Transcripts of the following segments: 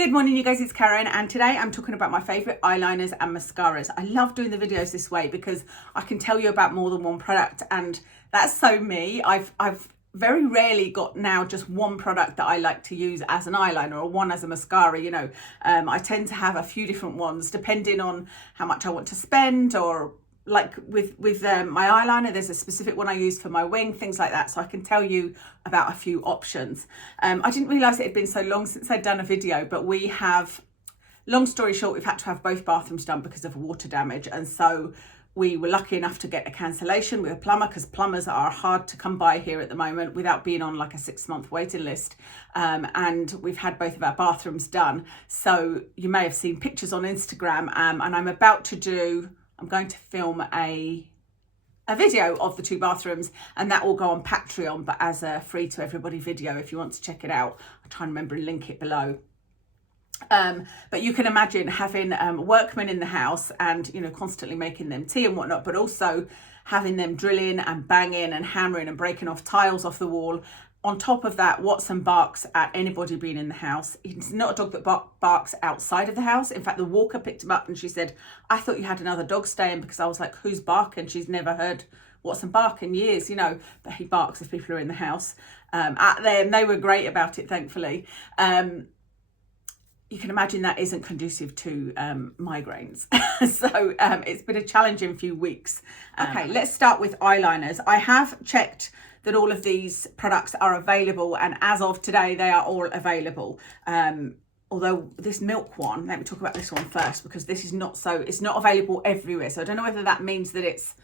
Good morning you guys, it's Karen, and today I'm talking about my favourite eyeliners and mascaras. I love doing the videos this way because I can tell you about more than one product, and that's so me. I've very rarely got now just one product that I like to use as an eyeliner or one as a mascara, you know. I tend to have a few different ones depending on how much I want to spend, or like with my eyeliner, there's a specific one I use for my wing, things like that. So I can tell you about a few options. I didn't realise it had been so long since I'd done a video, but we have, long story short, we've had to have both bathrooms done because of water damage. And so we were lucky enough to get a cancellation with a plumber, because plumbers are hard to come by here at the moment without being on like a 6-month waiting list. And we've had both of our bathrooms done. So you may have seen pictures on Instagram, and I'm going to film a video of the 2 bathrooms, and that will go on Patreon, but as a free to everybody video if you want to check it out. I'll try and remember and link it below. But you can imagine having workmen in the house and, you know, constantly making them tea and whatnot, but also having them drilling and banging and hammering and breaking off tiles off the wall. On top of that, Watson barks at anybody being in the house. He's not a dog that barks outside of the house. In fact, the walker picked him up and she said, "I thought you had another dog staying," because I was like, "Who's barking?" She's never heard Watson bark in years, you know, but he barks if people are in the house. At them, they were great about it, thankfully. You can imagine that isn't conducive to migraines. So it's been a challenging few weeks. Okay, let's start with eyeliners. I have checked that all of these products are available, and as of today they are all available. Although this milk one, let me talk about this one first, because this is it's not available everywhere. So I don't know whether that means that it's,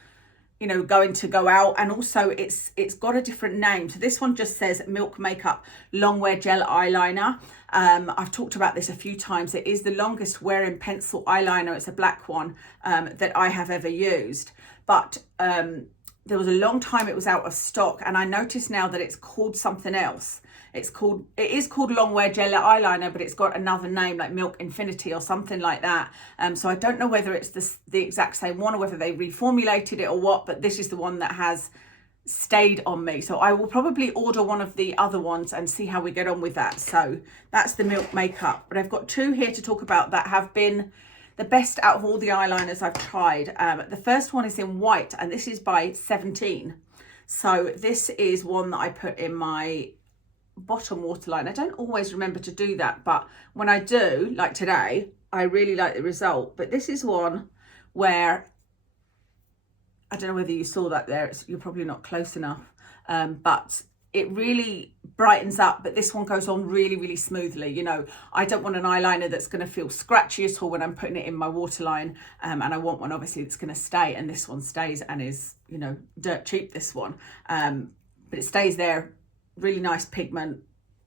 you know, going to go out, and also it's got a different name. So this one just says Milk Makeup Longwear Gel Eyeliner. I've talked about this a few times. It is the longest wearing pencil eyeliner. It's a black one that I have ever used, but there was a long time it was out of stock, and I noticed now that it's called something else. It is called Longwear Gel Eyeliner, but it's got another name like Milk Infinity or something like that. So I don't know whether it's the exact same one or whether they reformulated it or what, but this is the one that has stayed on me. So I will probably order one of the other ones and see how we get on with that. So that's the Milk Makeup. But I've got 2 here to talk about that have been the best out of all the eyeliners I've tried. The first one is in white, and this is by 17. So this is one that I put in my bottom waterline. I don't always remember to do that, but when I do, like today, I really like the result. But this is one where, I don't know whether you saw that there, you're probably not close enough, but it really brightens up. But this one goes on really, really smoothly. You know, I don't want an eyeliner that's going to feel scratchy at all when I'm putting it in my waterline, and I want one obviously that's going to stay, and this one stays and is, you know, dirt cheap, this one, but it stays there. Really nice pigment.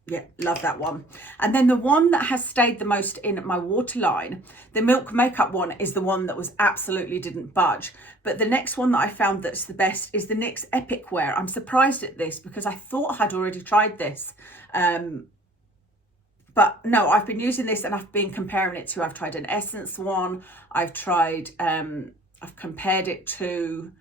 Yeah, love that one. And then the one that has stayed the most in my waterline, the Milk Makeup one, is the one that was absolutely didn't budge. But the next one that I found that's the best is the NYX Epic Wear. I'm surprised at this because I thought I'd already tried this. But no, I've been using this and I've been comparing it to, I've tried an Essence one. I've compared it to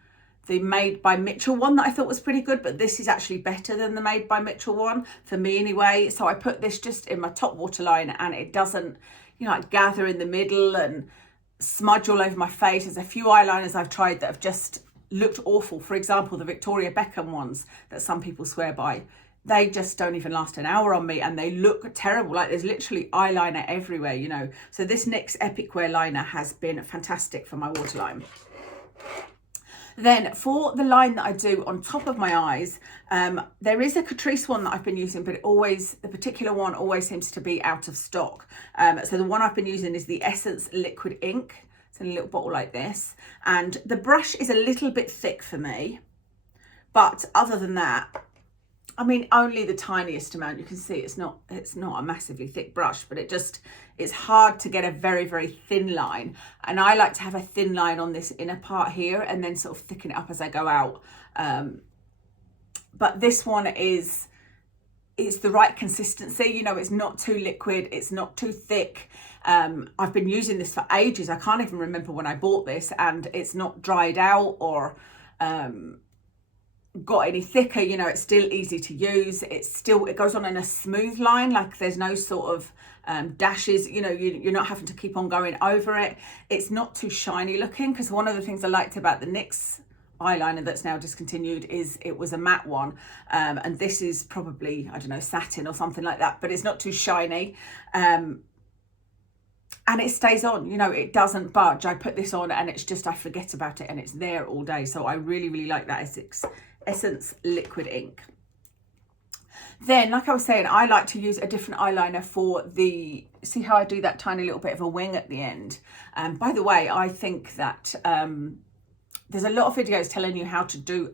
the Made by Mitchell one that I thought was pretty good, but this is actually better than the Made by Mitchell one, for me anyway. So I put this just in my top waterline, and it doesn't, you know, like gather in the middle and smudge all over my face. There's a few eyeliners I've tried that have just looked awful. For example, the Victoria Beckham ones that some people swear by, they just don't even last an hour on me, and they look terrible. Like there's literally eyeliner everywhere, you know. So this NYX Epic Wear liner has been fantastic for my waterline. Then for the line that I do on top of my eyes, there is a Catrice one that I've been using, but the particular one always seems to be out of stock. So the one I've been using is the Essence Liquid Ink. It's in a little bottle like this. And the brush is a little bit thick for me. But other than that, I mean, only the tiniest amount. You can see it's not a massively thick brush, but it's hard to get a very, very thin line. And I like to have a thin line on this inner part here and then sort of thicken it up as I go out. But this one it's the right consistency. You know, it's not too liquid. It's not too thick. I've been using this for ages. I can't even remember when I bought this, and it's not dried out or got any thicker. You know, it's still easy to use. It goes on in a smooth line, like there's no sort of dashes, you know, you're not having to keep on going over it. It's not too shiny looking, because one of the things I liked about the NYX eyeliner that's now discontinued is it was a matte one, and this is probably, I don't know, satin or something like that, but it's not too shiny, and it stays on, you know, it doesn't budge. I put this on and it's just, I forget about it and it's there all day. So I really, really like that Essence liquid ink. Then, like I was saying, I like to use a different eyeliner for the, see how I do that tiny little bit of a wing at the end? By the way, I think that there's a lot of videos telling you how to do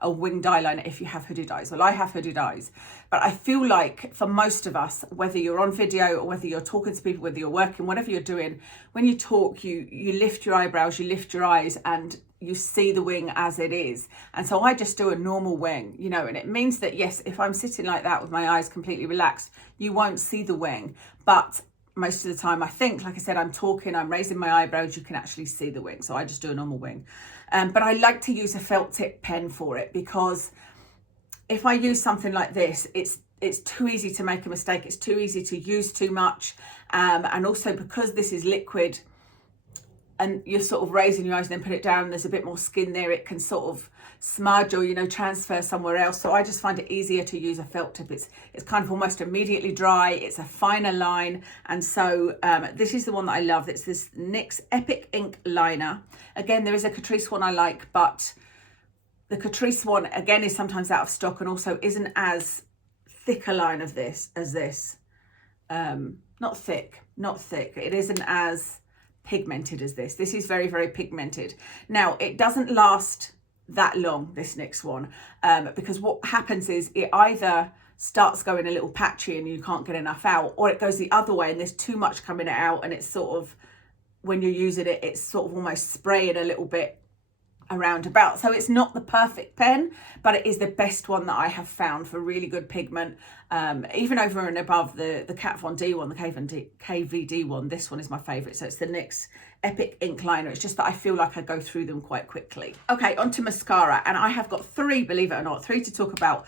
a winged eyeliner if you have hooded eyes. Well, I have hooded eyes, but I feel like for most of us, whether you're on video or whether you're talking to people, whether you're working, whatever you're doing, when you talk, you lift your eyebrows, you lift your eyes, and you see the wing as it is. And so I just do a normal wing, you know, and it means that, yes, if I'm sitting like that with my eyes completely relaxed, you won't see the wing. But most of the time, I think, like I said, I'm talking, I'm raising my eyebrows, you can actually see the wing. So I just do a normal wing. But I like to use a felt tip pen for it, because if I use something like this, it's too easy to make a mistake. It's too easy to use too much. And also because this is liquid and you're sort of raising your eyes and then put it down, there's a bit more skin there, it can sort of smudge or, you know, transfer somewhere else. So I just find it easier to use a felt tip. It's kind of almost immediately dry. It's a finer line. And so this is the one that I love. It's this NYX Epic Ink Liner. Again, there is a Catrice one I like, but the Catrice one, again, is sometimes out of stock and also isn't as thick a line of this as this. Not thick. It isn't as pigmented as this. This is very, very pigmented. Now, it doesn't last that long, this NYX one, because what happens is it either starts going a little patchy and you can't get enough out, or it goes the other way and there's too much coming out and it's sort of, when you're using it, it's sort of almost spraying a little bit around about. So it's not the perfect pen, but it is the best one that I have found for really good pigment, even over and above the Kat Von D one, the KVD one. This one is my favorite. So it's the NYX Epic Ink Liner. It's just that I feel like I go through them quite quickly. Okay, onto mascara, and I have got three, believe it or not, three to talk about,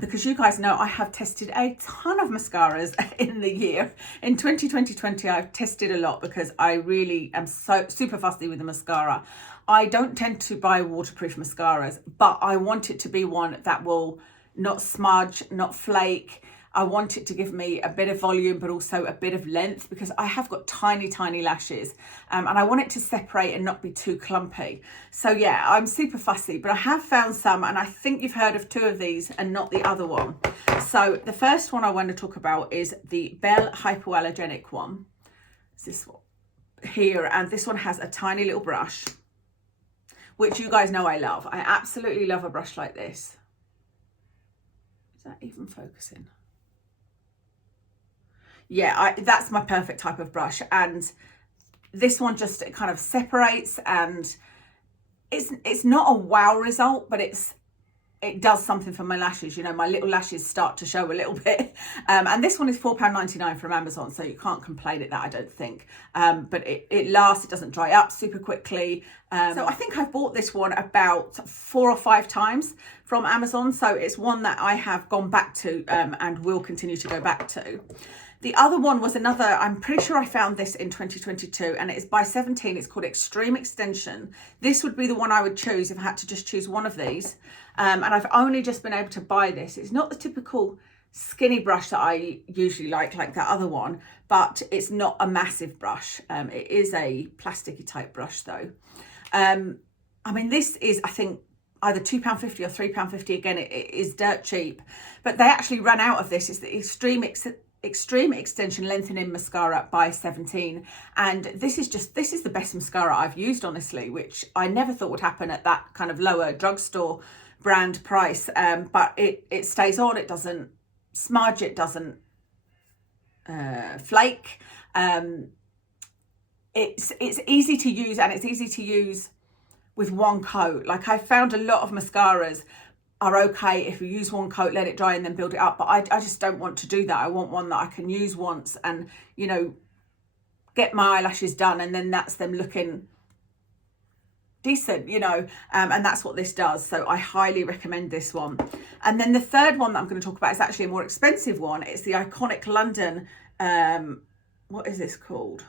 because you guys know I have tested a ton of mascaras in the year. In 2020, I've tested a lot because I really am so super fussy with the mascara. I don't tend to buy waterproof mascaras, but I want it to be one that will not smudge, not flake. I want it to give me a bit of volume, but also a bit of length, because I have got tiny, tiny lashes, and I want it to separate and not be too clumpy. So yeah, I'm super fussy, but I have found some, and I think you've heard of two of these and not the other one. So the first one I want to talk about is the Belle Hypoallergenic one. It's this one here, and this one has a tiny little brush, which you guys know I love. I absolutely love a brush like this. Is that even focusing? Yeah, that's my perfect type of brush. And this one just kind of separates, and it's not a wow result, but it does something for my lashes. You know, my little lashes start to show a little bit. And this one is £4.99 from Amazon, so you can't complain at that, I don't think. But it lasts, it doesn't dry up super quickly. So I think I've bought this one about 4 or 5 times from Amazon. So it's one that I have gone back to and will continue to go back to. The other one was another, I'm pretty sure I found this in 2022, and it's by 17. It's called Extreme Extension. This would be the one I would choose if I had to just choose one of these. And I've only just been able to buy this. It's not the typical skinny brush that I usually like that other one, but it's not a massive brush. It is a plasticky type brush though. I mean, this is, I think, either £2.50 or £3.50. Again, it is dirt cheap, but they actually ran out of this. It's the Extreme Extension Lengthening Mascara by 17, and this is the best mascara I've used, honestly, which I never thought would happen at that kind of lower drugstore brand price. But it stays on, it doesn't smudge, it doesn't flake. It's easy to use, and it's easy to use with one coat. Like, I found a lot of mascaras are okay if you use one coat, let it dry and then build it up, but I just don't want to do that. I want one that I can use once and, you know, get my eyelashes done, and then that's them looking decent, you know, and that's what this does. So I highly recommend this one. And then the third one that I'm going to talk about is actually a more expensive one. It's the Iconic London what is this called?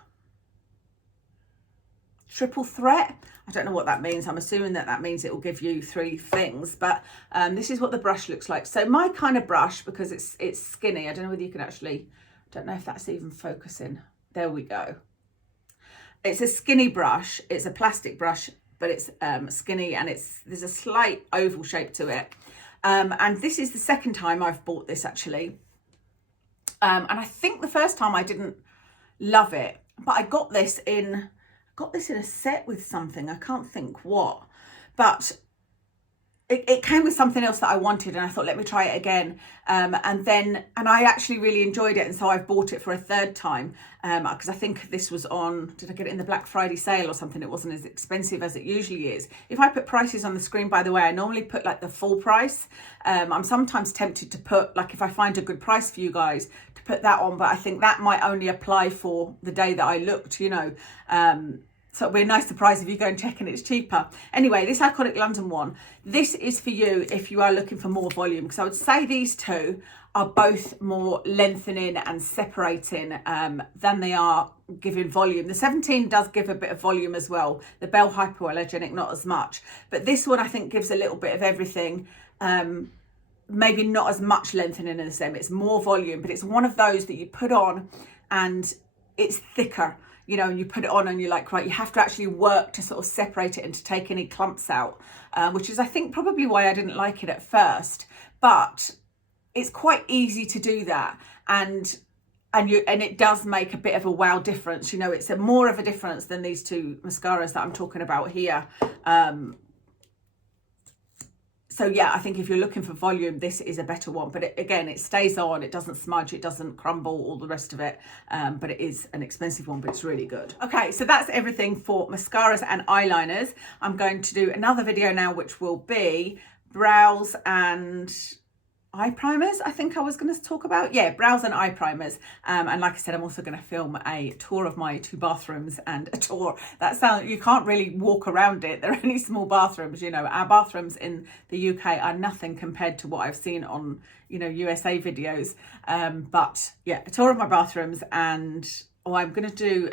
Triple threat. I don't know what that means. I'm assuming that that means it will give you 3 things, but this is what the brush looks like. So my kind of brush, because it's skinny, I don't know whether you can actually, don't know if that's even focusing. There we go. It's a skinny brush. It's a plastic brush, but it's skinny, and there's a slight oval shape to it. And this is the second time I've bought this actually. And I think the first time I didn't love it, but I got this in a set with something. I can't think what, but it came with something else that I wanted, and I thought, let me try it again. And I actually really enjoyed it, and so I've bought it for a third time, because I think this was on, did I get it in the Black Friday sale or something? It wasn't as expensive as it usually is. If I put prices on the screen, by the way, I normally put like the full price. I'm sometimes tempted to put, like, if I find a good price for you guys, to put that on, but I think that might only apply for the day that I looked, you know. So it'll be a nice surprise if you go and check and it's cheaper. Anyway, this Iconic London one, this is for you if you are looking for more volume, because I would say these two are both more lengthening and separating than they are giving volume. The 17 does give a bit of volume as well. The Bell Hypoallergenic, not as much. But this one I think gives a little bit of everything. Maybe not as much lengthening as them. It's more volume, but it's one of those that you put on and it's thicker. You know, and you put it on and you're like, right, you have to actually work to sort of separate it and to take any clumps out, which is, I think, probably why I didn't like it at first. But it's quite easy to do that. And it does make a bit of a wow difference. You know, it's more of a difference than these two mascaras that I'm talking about here. So yeah, I think if you're looking for volume, this is a better one. But again, it stays on, it doesn't smudge, it doesn't crumble, all the rest of it. But it is an expensive one, but it's really good. Okay, so that's everything for mascaras and eyeliners. I'm going to do another video now, which will be brows and eye primers. I think I was going to talk about, yeah, brows and eye primers. And like I said, I'm also going to film a tour of my 2 bathrooms, and a tour that sounds, you can't really walk around it. They're only small bathrooms, you know. Our bathrooms in the UK are nothing compared to what I've seen on, you know, USA videos. But yeah, a tour of my bathrooms, and I'm going to do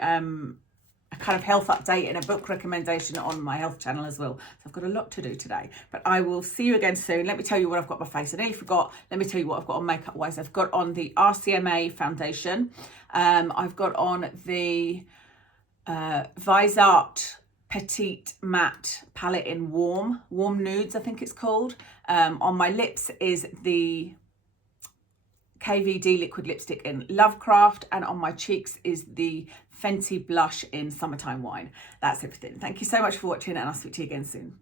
a kind of health update and a book recommendation on my health channel as well. So I've got a lot to do today, but I will see you again soon. Let me tell you what I've got on my face. I nearly forgot. Let me tell you what I've got on makeup wise. I've got on the RCMA Foundation. I've got on the Viseart Petite Matte Palette in Warm Nudes, I think it's called. On my lips is the KVD liquid lipstick in Lovecraft, and on my cheeks is the Fenty blush in Summertime Wine. That's everything. Thank you so much for watching, and I'll speak to you again soon.